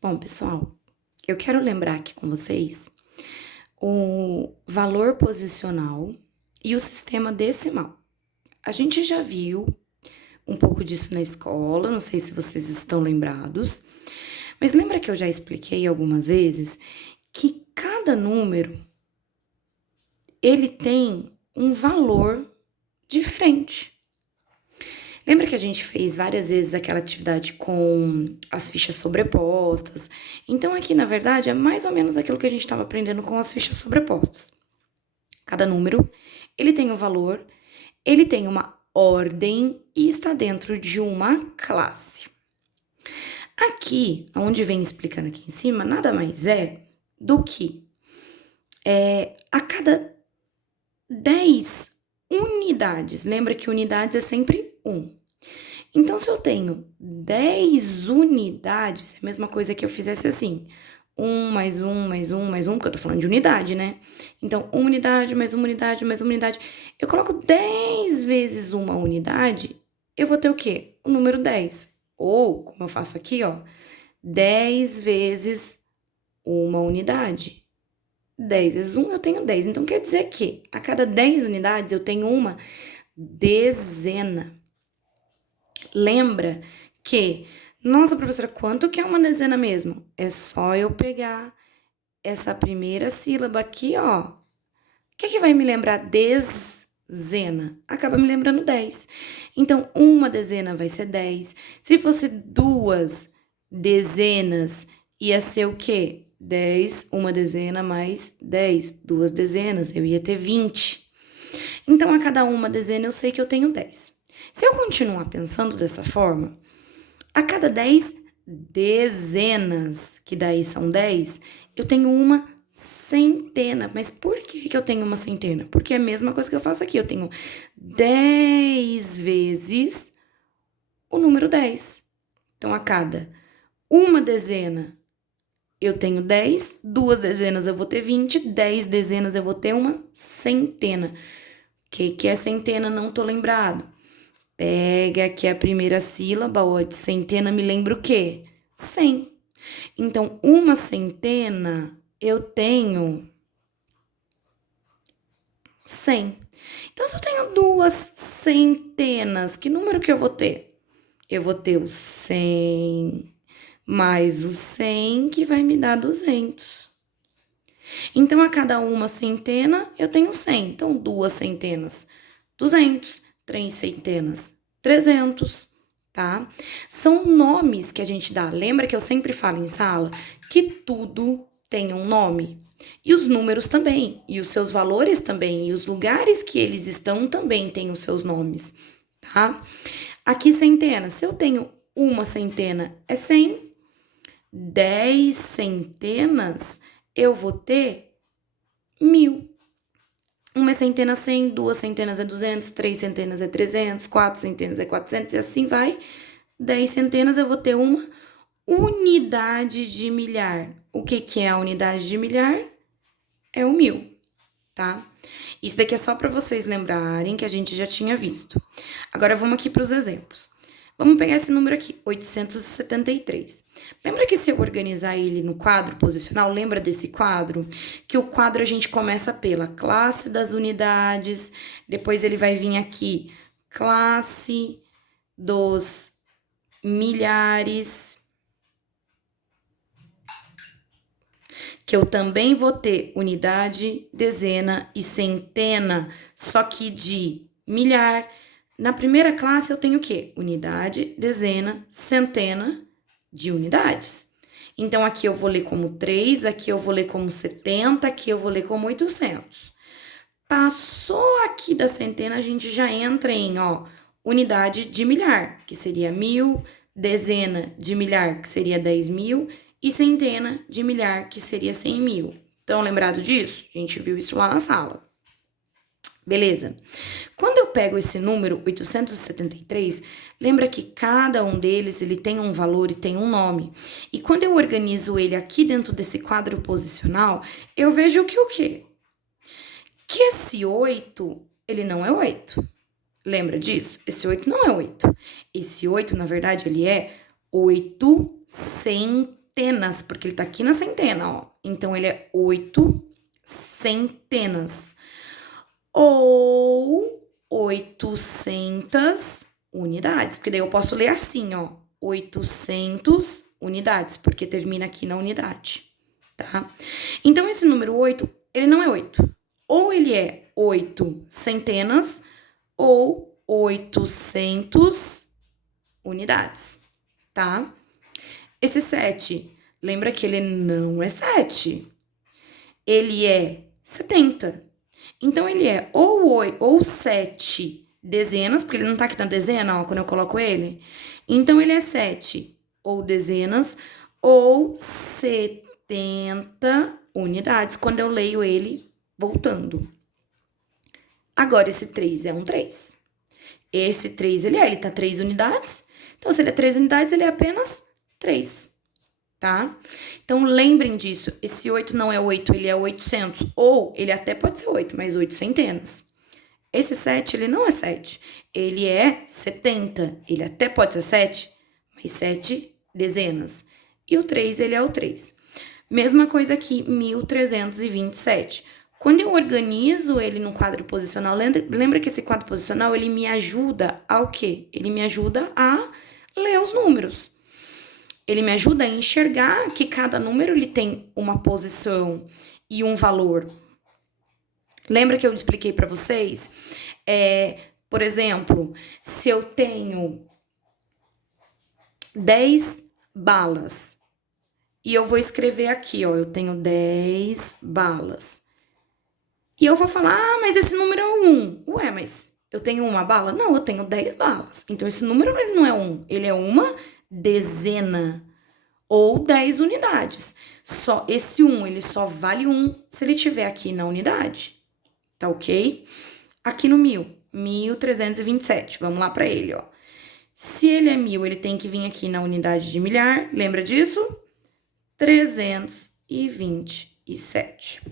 Bom, pessoal, eu quero lembrar aqui com vocês o valor posicional e o sistema decimal. A gente já viu um pouco disso na escola, não sei se vocês estão lembrados, mas lembra que eu já expliquei algumas vezes que cada número ele tem um valor diferente. Lembra que a gente fez várias vezes aquela atividade com as fichas sobrepostas? Então, aqui, na verdade, é mais ou menos aquilo que a gente estava aprendendo com as fichas sobrepostas. Cada número, ele tem um valor, ele tem uma ordem e está dentro de uma classe. Aqui, onde vem explicando aqui em cima, nada mais é do que a cada 10 unidades, lembra que unidades é sempre 1. Então, se eu tenho 10 unidades, é a mesma coisa que eu fizesse assim, 1 mais 1 mais 1 mais 1, porque eu tô falando de unidade, né? Então, uma unidade mais uma unidade mais uma unidade. Eu coloco 10 vezes uma unidade, eu vou ter o quê? O número 10. Ou, como eu faço aqui, ó, 10 vezes uma unidade. 10 vezes 1, eu tenho 10. Então, quer dizer que a cada 10 unidades eu tenho uma dezena. Lembra que, nossa, professora, quanto que é uma dezena mesmo? É só eu pegar essa primeira sílaba aqui, ó. O que vai me lembrar dezena? Acaba me lembrando 10. Então, uma dezena vai ser 10. Se fosse duas dezenas, ia ser o quê? 10, uma dezena mais 10. Duas dezenas, eu ia ter 20. Então, a cada uma dezena eu sei que eu tenho 10. Se eu continuar pensando dessa forma, a cada 10 dezenas, que daí são 10, eu tenho uma centena. Mas por que eu tenho uma centena? Porque é a mesma coisa que eu faço aqui. Eu tenho 10 vezes o número 10. Então, a cada uma dezena, eu tenho 10, duas dezenas eu vou ter 20, 10 dezenas eu vou ter uma centena. O que é centena? Não tô lembrado. Pega aqui a primeira sílaba, ó, de centena me lembra o quê? 100. Então, uma centena, eu tenho 100. Então, se eu tenho duas centenas, que número que eu vou ter? Eu vou ter o 100 mais o 100, que vai me dar 200. Então, a cada uma centena, eu tenho 100. Então, duas centenas, 200. Três centenas, 300, tá? São nomes que a gente dá. Lembra que eu sempre falo em sala que tudo tem um nome? E os números também, e os seus valores também, e os lugares que eles estão também têm os seus nomes, tá? Aqui, centenas. Se eu tenho uma centena, é 100. 10 centenas, eu vou ter 1000. Uma centena é 100, duas centenas é 200, três centenas é 300, quatro centenas é 400 e assim vai. 10 centenas eu vou ter uma unidade de milhar. O que é a unidade de milhar? É o 1000, tá? Isso daqui é só para vocês lembrarem que a gente já tinha visto. Agora vamos aqui para os exemplos. Vamos pegar esse número aqui, 873. Lembra que se eu organizar ele no quadro posicional, lembra desse quadro? Que o quadro a gente começa pela classe das unidades, depois ele vai vir aqui, classe dos milhares, que eu também vou ter unidade, dezena e centena, só que de milhar. Na primeira classe eu tenho o quê? Unidade, dezena, centena de unidades. Então, aqui eu vou ler como 3, aqui eu vou ler como 70, aqui eu vou ler como 800. Passou aqui da centena, a gente já entra em, ó, unidade de milhar, que seria 1000, dezena de milhar, que seria 10.000, e centena de milhar, que seria 100.000. Estão lembrados disso? A gente viu isso lá na sala. Beleza? Quando eu pego esse número 873, lembra que cada um deles ele tem um valor e tem um nome. E quando eu organizo ele aqui dentro desse quadro posicional, eu vejo que o quê? Que esse 8, ele não é 8. Lembra disso? Esse 8 não é 8. Esse 8, na verdade, ele é 8 centenas. centenas, porque ele tá aqui na centena, ó. Então, ele é 8 centenas. Ou 800 unidades, porque daí eu posso ler assim, ó. 800 unidades, porque termina aqui na unidade, tá? Então, esse número 8, ele não é 8. Ou ele é 8 centenas, ou 800 unidades, tá? Esse 7, lembra que ele não é 7. Ele é 70. Então, ele é ou 7 dezenas, porque ele não tá aqui na dezena, ó, quando eu coloco ele. Então, ele é 7 ou dezenas, ou 70 unidades, quando eu leio ele voltando. Agora, esse 3 é um 3. Esse 3, ele tá 3 unidades. Então, se ele é 3 unidades, ele é apenas 3, tá? Então, lembrem disso. Esse 8 não é 8, ele é 800. Ou, ele até pode ser 8, mas 8 centenas. Esse 7, ele não é 7. Ele é 70. Ele até pode ser 7, mas 7 dezenas. E o 3, ele é o 3. Mesma coisa aqui, 1327. Quando eu organizo ele no quadro posicional, lembra que esse quadro posicional, ele me ajuda ao quê? Ele me ajuda a ler os números. Ele me ajuda a enxergar que cada número ele tem uma posição e um valor. Lembra que eu expliquei para vocês? Por exemplo, se eu tenho 10 balas e eu vou escrever aqui, ó, eu tenho 10 balas. E eu vou falar, mas esse número é 1. Ué, mas eu tenho uma bala? Não, eu tenho 10 balas. Então, esse número ele não é 1, ele é uma dezena ou 10 unidades. Só esse 1, ele só vale 1 se ele estiver aqui na unidade. Tá ok? Aqui no 1327. Vamos lá para ele, ó. Se ele é 1000, ele tem que vir aqui na unidade de milhar. Lembra disso? 327.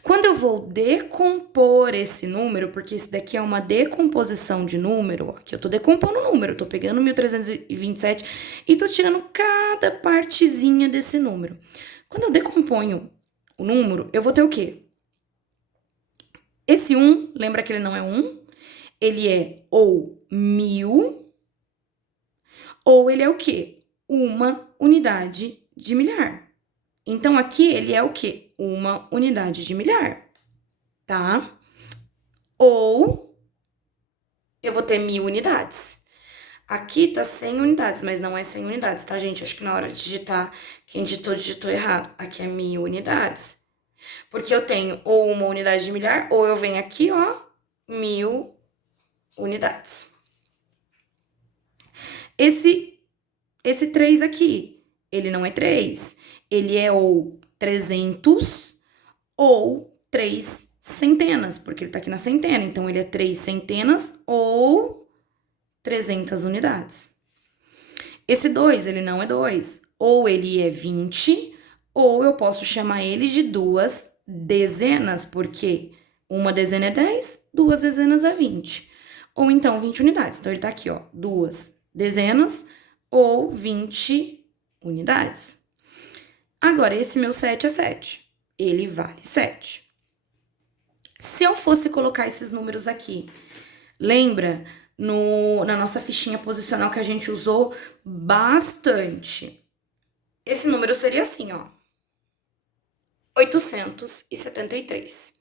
Quando eu vou decompor esse número, porque esse daqui é uma decomposição de número, aqui eu tô decompondo o número, eu tô pegando 1327 e tô tirando cada partezinha desse número. Quando eu decomponho o número, eu vou ter o quê? Esse 1, lembra que ele não é 1? Ele é ou 1000, ou ele é o quê? Uma unidade de milhar. Então, aqui ele é o quê? Uma unidade de milhar, tá? Ou eu vou ter 1000 unidades. Aqui tá 100 unidades, mas não é 100 unidades, tá, gente? Acho que na hora de digitar, quem digitou errado. Aqui é 1000 unidades. Porque eu tenho ou uma unidade de milhar, ou eu venho aqui, ó, 1000 unidades. Esse 3 aqui, ele não é 3. Ele é ou 300 ou 3 centenas, porque ele tá aqui na centena. Então, ele é 3 centenas ou 300 unidades. Esse 2, ele não é 2. Ou ele é 20, ou eu posso chamar ele de 2 dezenas, porque uma dezena é 10, 2 dezenas é 20. Ou então 20 unidades. Então, ele tá aqui, ó, 2 dezenas ou 20 unidades. Agora, esse meu 7 é 7. Ele vale 7. Se eu fosse colocar esses números aqui, lembra na nossa fichinha posicional que a gente usou bastante? Esse número seria assim, ó. 873.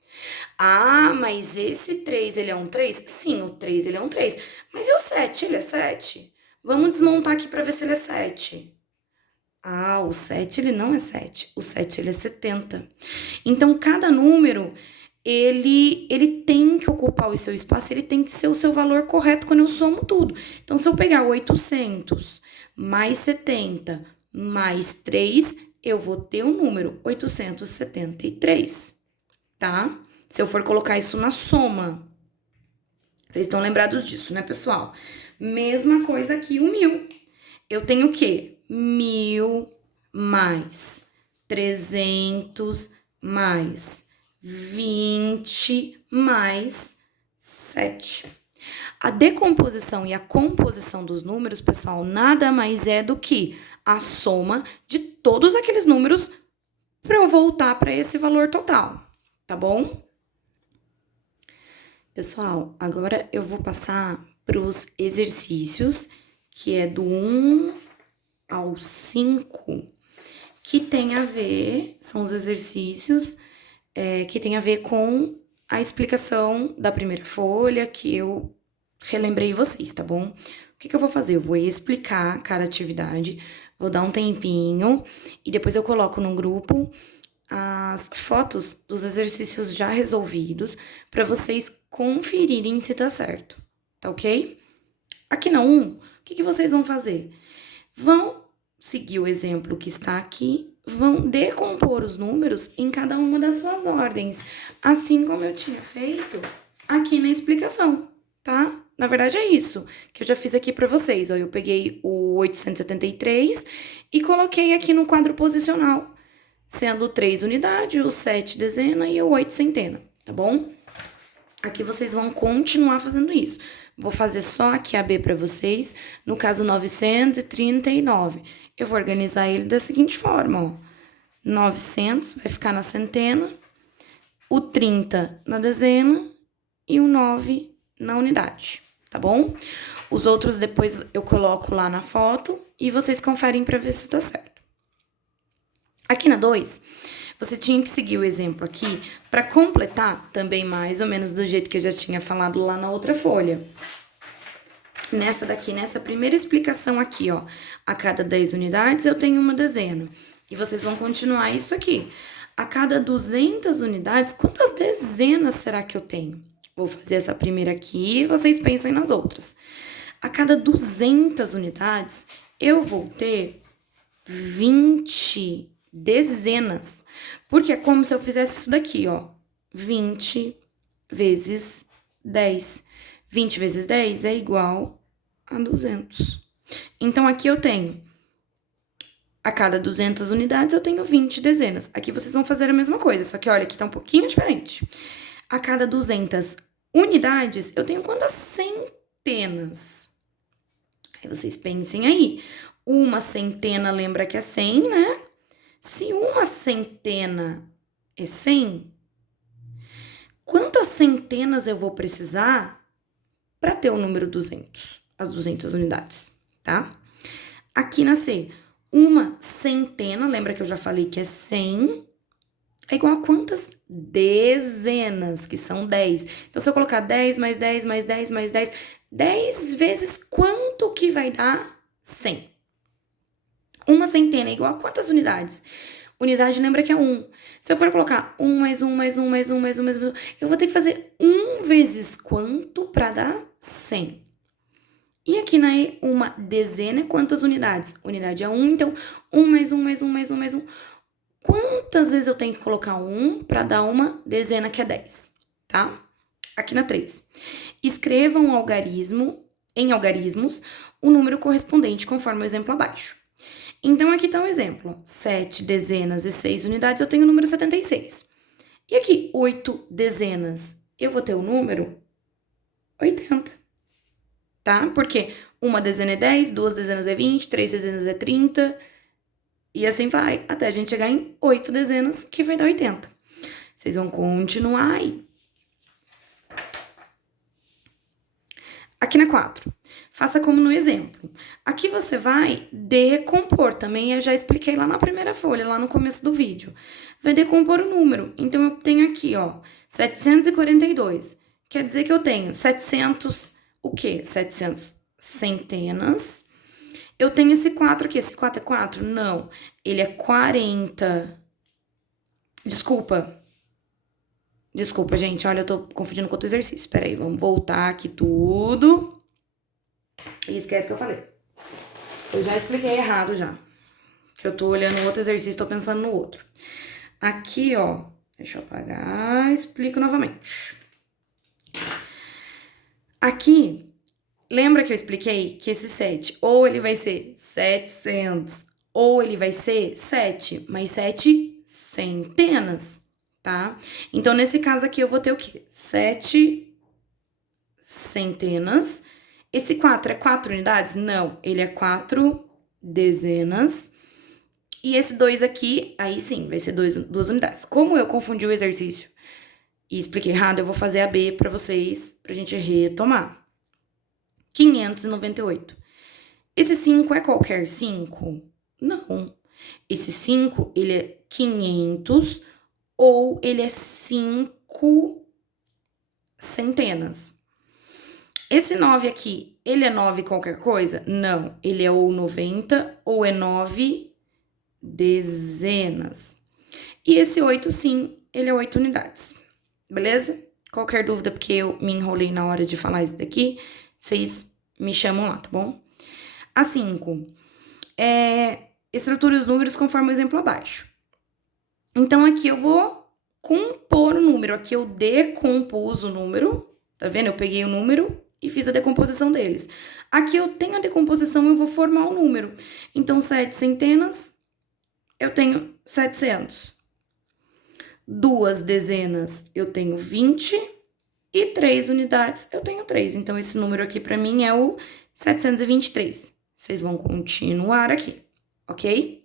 Ah, mas esse 3, ele é um 3? Sim, o 3, ele é um 3. Mas e o 7, ele é 7? Vamos desmontar aqui para ver se ele é 7. Ah, o 7, ele não é 7. O 7, ele é 70. Então, cada número, ele tem que ocupar o seu espaço, ele tem que ser o seu valor correto quando eu somo tudo. Então, se eu pegar 800 mais 70 mais 3, eu vou ter o número 873, tá? Se eu for colocar isso na soma. Vocês estão lembrados disso, né, pessoal? Mesma coisa aqui, o 1000. Eu tenho o quê? 1000 mais 300 mais 20 mais 7. A decomposição e a composição dos números, pessoal, nada mais é do que a soma de todos aqueles números para eu voltar para esse valor total, tá bom? Pessoal, agora eu vou passar para os exercícios, que é do 1 ao 5, que tem a ver, são os exercícios que tem a ver com a explicação da primeira folha, que eu relembrei vocês, tá bom? O que eu vou fazer? Eu vou explicar cada atividade, vou dar um tempinho, e depois eu coloco no grupo as fotos dos exercícios já resolvidos para vocês conferirem se tá certo, tá ok? Aqui na 1, o que vocês vão fazer? Vão seguir o exemplo que está aqui, vão decompor os números em cada uma das suas ordens, assim como eu tinha feito aqui na explicação, tá? Na verdade é isso que eu já fiz aqui para vocês, ó, eu peguei o 873 e coloquei aqui no quadro posicional, sendo 3 unidades, o 7 dezena e o 8 centena, tá bom? Aqui vocês vão continuar fazendo isso. Vou fazer só aqui a B para vocês, no caso 939. Eu vou organizar ele da seguinte forma, ó. 900 vai ficar na centena, o 30 na dezena e o 9 na unidade, tá bom? Os outros depois eu coloco lá na foto e vocês conferem para ver se tá certo. Aqui na 2, você tinha que seguir o exemplo aqui para completar também mais ou menos do jeito que eu já tinha falado lá na outra folha. Nessa daqui, nessa primeira explicação aqui, ó, a cada 10 unidades eu tenho uma dezena. E vocês vão continuar isso aqui. A cada 200 unidades, quantas dezenas será que eu tenho? Vou fazer essa primeira aqui e vocês pensem nas outras. A cada 200 unidades, eu vou ter 20 dezenas. Porque é como se eu fizesse isso daqui, ó. 20 vezes 10. 20 vezes 10 é igual a 200. Então, aqui eu tenho, a cada 200 unidades, eu tenho 20 dezenas. Aqui vocês vão fazer a mesma coisa, só que olha, aqui tá um pouquinho diferente. A cada 200 unidades, eu tenho quantas centenas? Aí vocês pensem aí. Uma centena lembra que é 100, né? Se uma centena é 100, quantas centenas eu vou precisar para ter o número 200, as 200 unidades, tá? Aqui na C, uma centena, lembra que eu já falei que é 100, é igual a quantas dezenas, que são 10. Então, se eu colocar 10 mais 10 mais 10 mais 10, 10 vezes quanto que vai dar? 100. Uma centena é igual a quantas unidades? Unidade lembra que é 1. Se eu for colocar 1 mais 1 mais 1 mais 1 mais 1 mais 1, eu vou ter que fazer 1 vezes quanto para dar 100. E aqui na E, uma dezena é quantas unidades? Unidade é 1, então 1 mais 1 mais 1 mais 1 mais 1. Quantas vezes eu tenho que colocar 1 para dar uma dezena que é 10, tá? Aqui na 3. Escreva um algarismo, em algarismos, o número correspondente conforme o exemplo abaixo. Então, aqui tá um exemplo. 7 dezenas e 6 unidades, eu tenho o número 76. E aqui, 8 dezenas, eu vou ter o número 80. Tá? Porque uma dezena é 10, 2 dezenas é 20, 3 dezenas é 30, e assim vai, até a gente chegar em 8 dezenas, que vai dar 80. Vocês vão continuar aí. Aqui na 4, faça como no exemplo. Aqui você vai decompor, também eu já expliquei lá na primeira folha, lá no começo do vídeo. Vai decompor o número. Então, eu tenho aqui, ó, 742. Quer dizer que eu tenho 700, o quê? 700 centenas. Eu tenho esse 4 aqui. Esse 4 é 4? Não. Ele é 40. Desculpa, gente. Olha, eu tô confundindo com outro exercício. Espera aí, vamos voltar aqui tudo. E esquece que eu falei. Eu já expliquei errado já. Que eu tô olhando outro exercício, tô pensando no outro. Aqui, ó. Deixa eu apagar. Explico novamente. Aqui, lembra que eu expliquei que esse 7, ou ele vai ser 700, ou ele vai ser 7, mas 7 centenas, tá? Então, nesse caso aqui, eu vou ter o quê? 7 centenas. Esse 4 é 4 unidades? Não, ele é 4 dezenas. E esse 2 aqui, aí sim, vai ser 2 unidades. Como eu confundi o exercício e expliquei errado, eu vou fazer a B pra vocês, pra gente retomar. 598. Esse 5 é qualquer 5? Não. Esse 5, ele é 500 ou ele é 5 centenas. Esse 9 aqui, ele é 9 qualquer coisa? Não. Ele é ou 90 ou é 9 dezenas. E esse 8, sim, ele é 8 unidades. Beleza? Qualquer dúvida, porque eu me enrolei na hora de falar isso daqui, vocês me chamam lá, tá bom? A 5. Estruture os números conforme o exemplo abaixo. Então, aqui eu vou compor o número. Aqui eu decompus o número, tá vendo? Eu peguei o número e fiz a decomposição deles. Aqui eu tenho a decomposição, eu vou formar o número. Então, 7 centenas, eu tenho 700. 2 dezenas, eu tenho 20. E 3 unidades, eu tenho 3. Então, esse número aqui para mim é o 723. Vocês vão continuar aqui, ok?